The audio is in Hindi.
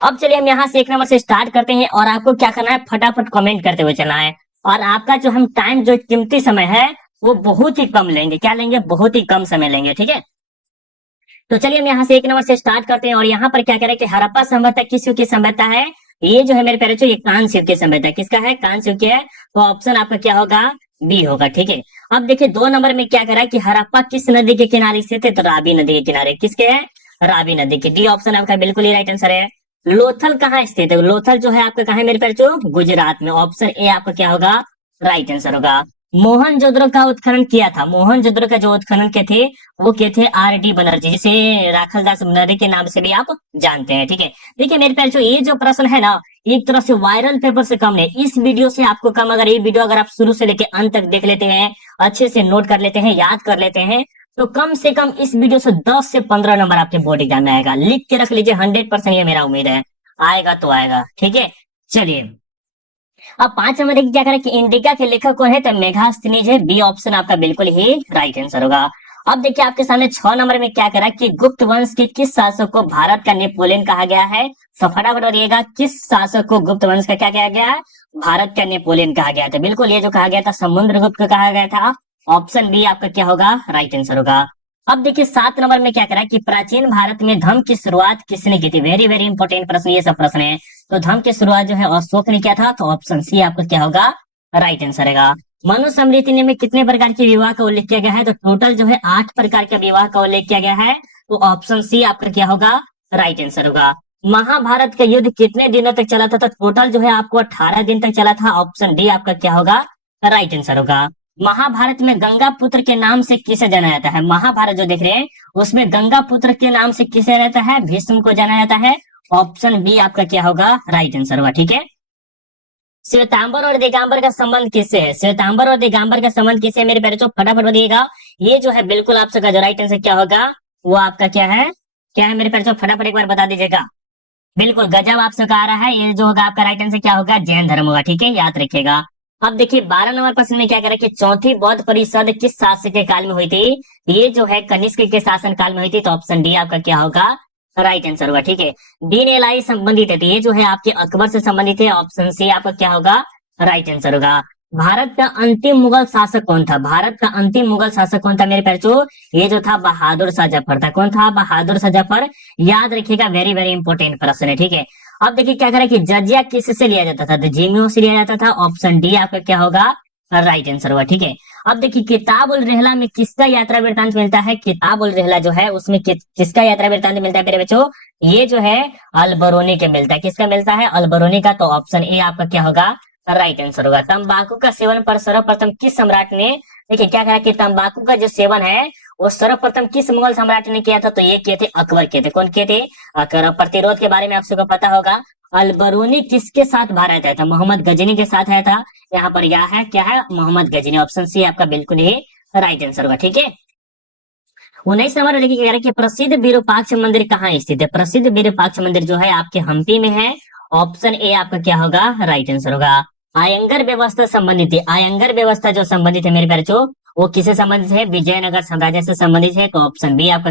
अब चलिए हम यहाँ से 1 नंबर से स्टार्ट करते हैं और आपको क्या करना है, फटाफट कमेंट करते हुए चलना है। और आपका जो हम टाइम जो कीमती समय है वो बहुत ही कम लेंगे। क्या लेंगे? बहुत ही कम समय लेंगे। ठीक है, तो चलिए हम यहाँ से 1 नंबर से स्टार्ट करते हैं। और यहाँ पर क्या करें कि हड़प्पा सभ्यता किस युग की सभ्यता है? ये जो है मेरे प्यारे बच्चों, ये कांस्य युग की सभ्यता किसका है? कांस्य युग की है। तो ऑप्शन आपका क्या होगा? बी होगा। ठीक है, अब देखिए 2 नंबर में क्या करा कि हड़प्पा किस नदी के किनारे स्थित है? तो रावी नदी के किनारे। किसके है? रावी नदी के। डी ऑप्शन आपका बिल्कुल ही राइट आंसर है। लोथल कहाँ स्थित है? लोथल जो है आपका कहाँ है मेरे प्यारे बच्चों? गुजरात में। ऑप्शन ए आपका क्या होगा? राइट आंसर होगा। मोहनजोदड़ो का उत्खनन किया था। मोहनजोदड़ो का जो उत्खनन के थे वो के थे आर डी बनर्जी, जिसे राखलदास बनर्जी के नाम से भी आप जानते हैं। ठीक है, देखिए मेरे प्यारे, ये जो प्रश्न है ना, एक तरह से वायरल पेपर से कम नहीं, इस वीडियो से आपको कम। अगर ये वीडियो अगर आप शुरू से लेकर अंत तक देख लेते हैं, अच्छे से नोट कर लेते हैं, याद कर लेते हैं, तो कम से कम इस वीडियो से 10 से 15 नंबर आपके बोर्ड एग्जाम में आएगा। लिख के रख लीजिए, 100% ये मेरा उम्मीद है। आएगा तो आएगा। ठीक है, चलिए अब 5 नंबर की क्या करें कि इंडिका के लेखक कौन है? तो मेगास्थनीज है। बी ऑप्शन आपका बिल्कुल ही राइट आंसर होगा। अब देखिए आपके सामने 6 नंबर में क्या करा कि गुप्त वंश के किस शासक को भारत का नेपोलियन कहा गया है? तो फटाफट बताइएगा, किस शासक को गुप्त वंश का क्या कहा गया है? भारत का नेपोलियन कहा गया था। बिल्कुल, ये जो कहा गया था समुद्रगुप्त को कहा गया था। ऑप्शन बी आपका क्या होगा? राइट आंसर होगा। अब देखिए 7 नंबर में क्या करा कि प्राचीन भारत में धर्म की शुरुआत किसने की थी? वेरी वेरी इंपॉर्टेंट प्रश्न, ये सब प्रश्न है। तो धर्म की शुरुआत जो है अशोक ने किया था। तो ऑप्शन सी आपका क्या होगा? राइट आंसर है। मनुस्मृति में कितने प्रकार के विवाह का उल्लेख किया गया है? तो टोटल जो है 8 प्रकार के विवाह का उल्लेख किया गया है। तो ऑप्शन सी आपका क्या होगा? राइट आंसर होगा। महाभारत का युद्ध कितने दिनों तक चला था? तो टोटल जो है आपको 18 दिन तक चला था। ऑप्शन डी आपका क्या होगा? राइट आंसर होगा। महाभारत में गंगा पुत्र के नाम से किसे जाना जाता है? महाभारत जो देख रहे हैं उसमें गंगा पुत्र के नाम से किसे जाना जाता है? भीष्म को जाना जाता है। ऑप्शन बी आपका क्या होगा? राइट आंसर होगा। ठीक है, श्वेतांबर और दिगंबर का संबंध किससे है? श्वेतांबर और दिगंबर का संबंध किससे है मेरे प्यारे बच्चों? फटाफट बताइएगा। ये जो है बिल्कुल आप सबका जो राइट आंसर क्या होगा वो आपका क्या है? क्या है मेरे प्यारे बच्चों? फटाफट एक बार बता दीजिएगा। बिल्कुल गजब आप सबका आ रहा है। ये जो होगा आपका राइट आंसर क्या होगा? जैन धर्म होगा। ठीक है, याद रखिएगा। अब देखिए 12 नंबर प्रश्न में क्या करें कि चौथी बौद्ध परिषद किस शासक के काल में हुई थी? ये जो है कनिष्क के शासन काल में हुई थी। तो ऑप्शन डी आपका क्या होगा? राइट आंसर होगा। ठीक है, दीन इलाही संबंधित है, तो ये जो है आपके अकबर से संबंधित है। ऑप्शन सी आपका क्या होगा? राइट आंसर होगा। भारत का अंतिम मुगल शासक कौन था? भारत का अंतिम मुगल शासक कौन था मेरे प्यारे? ये जो था बहादुर शाह जफर था। कौन था? बहादुर शाह जफर। याद रखिएगा, वेरी वेरी इंपॉर्टेंट प्रश्न है। ठीक है, अब देखिए क्या करें कि जजिया किससे लिया जाता था? तो जिम्यो से लिया जाता था। ऑप्शन डी आपका क्या होगा? राइट आंसर होगा। ठीक है, अब देखिए किताब उल रहला में किसका यात्रा वृत्तांत मिलता है? किताब उल रहला जो है उसमें किसका यात्रा वृत्तांत मिलता है मेरे बच्चों? ये जो है अलबरूनी के मिलता है। किसका मिलता है? अलबरूनी का। तो ऑप्शन ए आपका क्या होगा? राइट आंसर होगा। तंबाकू का सेवन पर सर्वप्रथम किस सम्राट ने, देखिए क्या कहा कि तंबाकू का जो सेवन है वो सर्वप्रथम किस मुगल सम्राट ने किया था? तो ये किए थे अकबर किए थे। कौन किए थे? अकबर। प्रतिरोध के बारे में आप सबको पता होगा। अलबरूनी किसके साथ बाहर आया था? मोहम्मद गजनी के साथ आया था। यहाँ पर यह है क्या है? मोहम्मद गजनी। ऑप्शन सी आपका बिल्कुल ही राइट आंसर होगा। ठीक है, 19 नंबर देखिए कह रहा है कि प्रसिद्ध विरूपाक्ष मंदिर कहाँ स्थित है? प्रसिद्ध विरूपाक्ष मंदिर जो है आपके हम्पी में है। ऑप्शन ए आपका क्या होगा? राइट आंसर होगा। आयंगर व्यवस्था संबंधित है। आयंगर व्यवस्था जो संबंधित है मेरे प्यारे, वो किससे संबंधित है? विजयनगर साम्राज्य से संबंधित है। तो ऑप्शन बी आपका